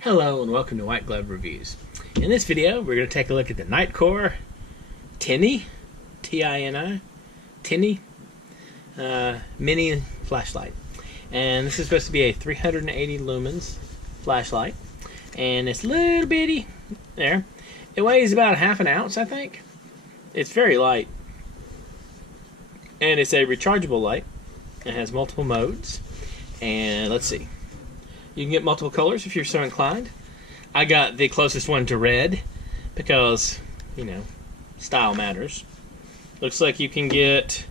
Hello and welcome to White Glove Reviews. In this video, we're going to take a look at the Nitecore TINI, T-I-N-I, TINI mini flashlight. And this is supposed to be a 380 lumens flashlight. And it's a little bitty there. It weighs about half an ounce, I think. It's very light. And it's a rechargeable light. It has multiple modes. And let's see. You can get multiple colors if you're so inclined. I got the closest one to red because, you know, style matters. Looks like you can get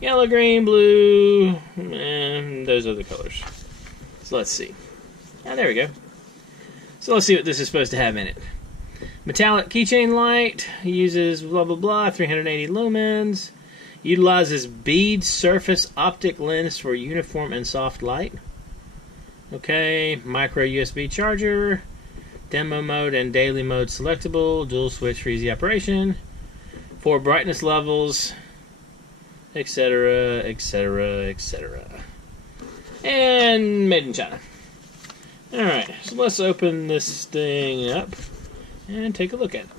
yellow, green, blue, and those other colors. So let's see. Ah, there we go. So let's see what this is supposed to have in it. Metallic keychain light, uses blah blah blah, 380 lumens, utilizes bead surface optic lens for uniform and soft light. Okay, micro USB charger, demo mode and daily mode selectable, dual switch for easy operation, 4 brightness levels, etc., etc., etc. And made in China. Alright, so let's open this thing up and take a look at it.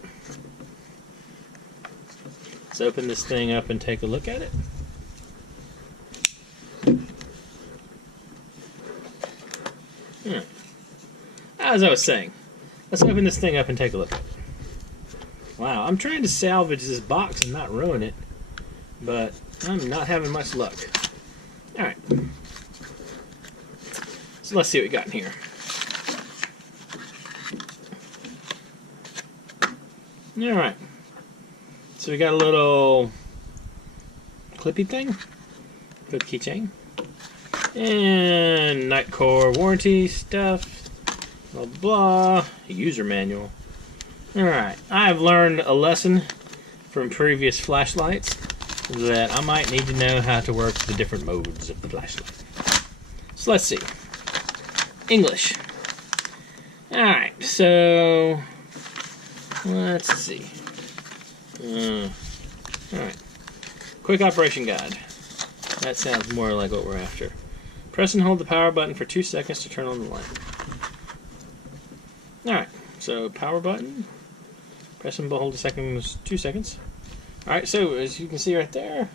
Let's open this thing up and take a look at it. As I was saying, let's open this thing up and take a look at it. Wow, I'm trying to salvage this box and not ruin it, but I'm not having much luck. Alright. So let's see what we got in here. Alright. So we got a little clippy thing for the keychain. And Nitecore warranty stuff. Blah blah. User manual. Alright. I've learned a lesson from previous flashlights that I might need to know how to work the different modes of the flashlight. So let's see. English. Alright, so let's see. Alright. Quick operation guide. That sounds more like what we're after. Press and hold the power button for 2 seconds to turn on the light. Alright, so power button. Press and hold 2 seconds. Alright, so as you can see right there,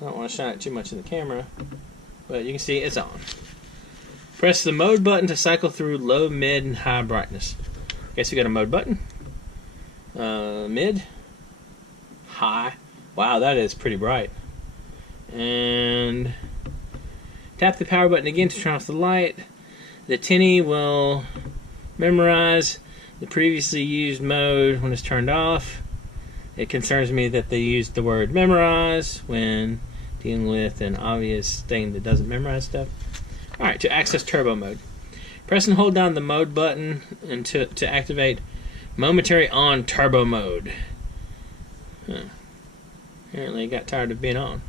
I don't want to shine it too much in the camera, but you can see it's on. Press the mode button to cycle through low, mid, and high brightness. Okay, so we got a mode button. Mid. High. Wow, that is pretty bright. And tap the power button again to turn off the light. The TINI will memorize the previously used mode when it's turned off. It concerns me that they used the word memorize when dealing with an obvious thing that doesn't memorize stuff. Alright, to access turbo mode. Press and hold down the mode button and to activate Momentary on turbo mode. Apparently it got tired of being on.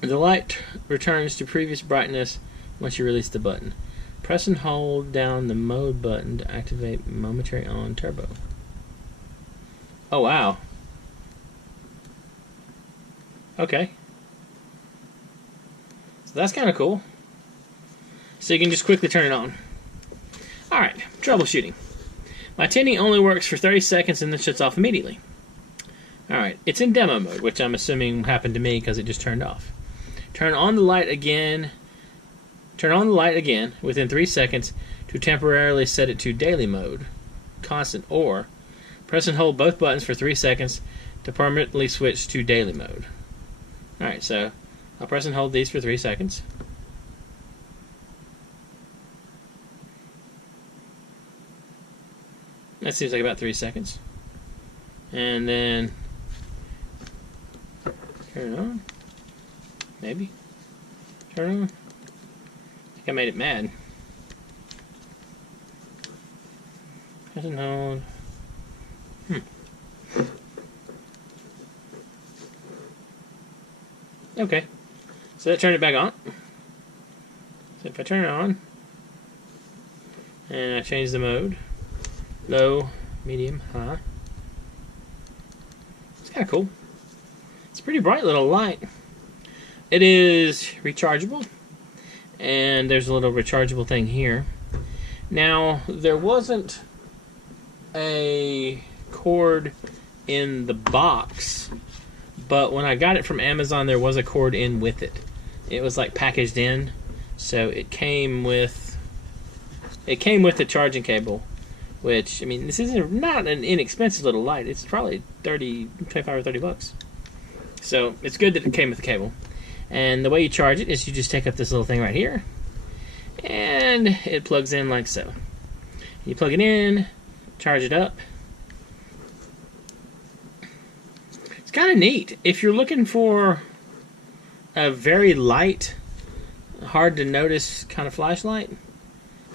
The light returns to previous brightness once you release the button. Press and hold down the mode button to activate Momentary on turbo. Oh wow. Okay. So that's kind of cool. So you can just quickly turn it on. Alright, troubleshooting. My TINI only works for 30 seconds and then shuts off immediately. Alright, it's in demo mode, which I'm assuming happened to me because it just turned off. Turn on the light again within 3 seconds to temporarily set it to daily mode, constant, or press and hold both buttons for 3 seconds to permanently switch to daily mode. Alright, so I'll press and hold these for 3 seconds. That seems like about 3 seconds. And then turn it on. Maybe. Turn on. I think I made it mad. Press and hold. Okay. So that turned it back on. So if I turn it on and I change the mode, low, medium, high. It's kind of cool. It's a pretty bright little light. It is rechargeable, and there's a little rechargeable thing here. Now, there wasn't a cord in the box, but when I got it from Amazon, there was a cord in with it. It was like packaged in, so it came with the charging cable, which, I mean, this is not an inexpensive little light. It's probably 25 or 30 bucks. So it's good that it came with the cable. And the way you charge it is you just take up this little thing right here, and it plugs in like so. You plug it in, charge it up. It's kind of neat. If you're looking for a very light, hard to notice kind of flashlight,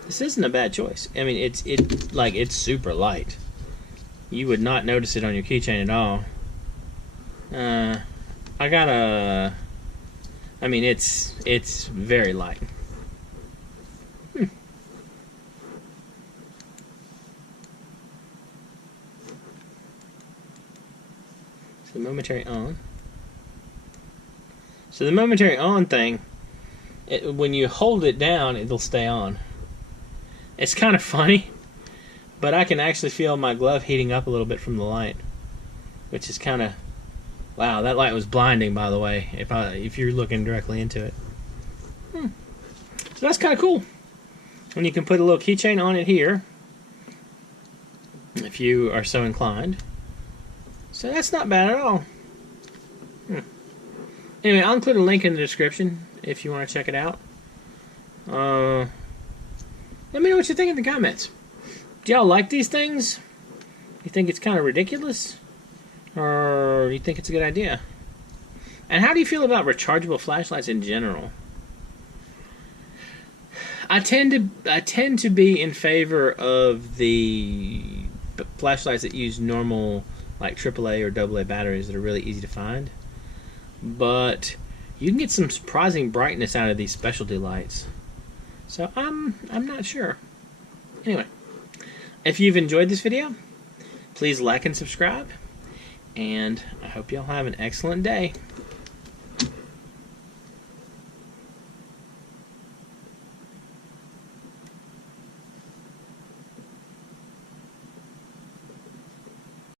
this isn't a bad choice. I mean, it's super light. You would not notice it on your keychain at all. I mean, it's very light. So the momentary on. So the momentary on thing, when you hold it down, it'll stay on. It's kind of funny, but I can actually feel my glove heating up a little bit from the light, which is kind of, wow, that light was blinding, by the way, if you're looking directly into it. So that's kind of cool. And you can put a little keychain on it here, if you are so inclined. So that's not bad at all. Anyway, I'll include a link in the description if you want to check it out. Let me know what you think in the comments. Do y'all like these things? You think it's kind of ridiculous? Or you think it's a good idea? And how do you feel about rechargeable flashlights in general? I tend to be in favor of the flashlights that use normal, like AAA or AA batteries that are really easy to find. But you can get some surprising brightness out of these specialty lights. So I'm not sure. Anyway, if you've enjoyed this video, please like and subscribe. And I hope y'all have an excellent day.